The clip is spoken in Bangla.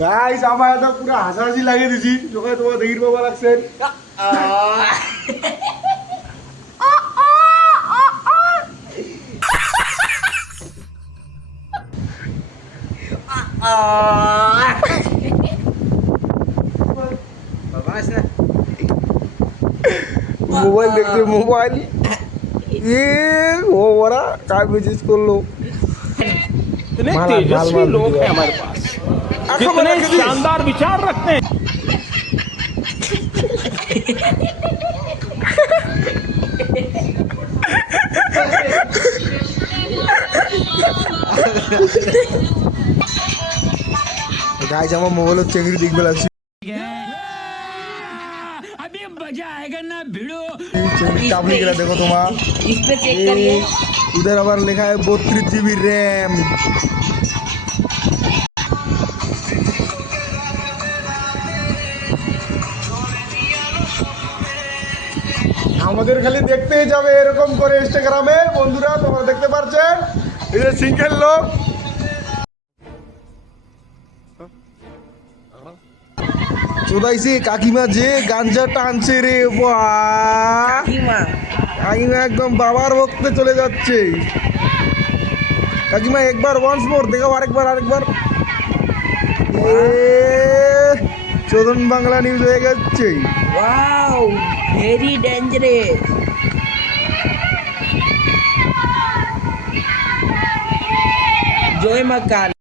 গাইস আমার তো পুরো হাসাহাসি লাগিয়ে দিছি যখন তোমার দেখির বাবা লাগছেন। मोबाइल देखते मोबाइल ये वो बड़ा काय बिजनेस कर लो। इतने तेजस्वी लोग हैं हमारे पास, कितने शानदार विचार रखते हैं। गाइस আমার মোবাইল চেংড়ি দেখবে লাগছে। अभी मजा आएगा ना भिड़ो। চেংড়ি টাবলি গেলা দেখো তোমার इस पे चेक करिए। उधर আবার লেখা है 32 GB रैम। আমাদের খালি দেখতেই যাবে এরকম করে ইনস্টাগ্রামে বন্ধুরা তোমরা দেখতে পাচ্ছেন এই যে সিঙ্গেল লোক চোদাইছে কাকিমা যে গাঞ্জা টানছে রে বাহ কাকিমা একদম বাবার ভক্তে চলে যাচ্ছে। কাকিমা একবার ওয়ান্স মোর দেখাও আরেকবার চোদন বাংলা নিউজ হয়ে গেছে। Wow very dangerous. जय मां काली।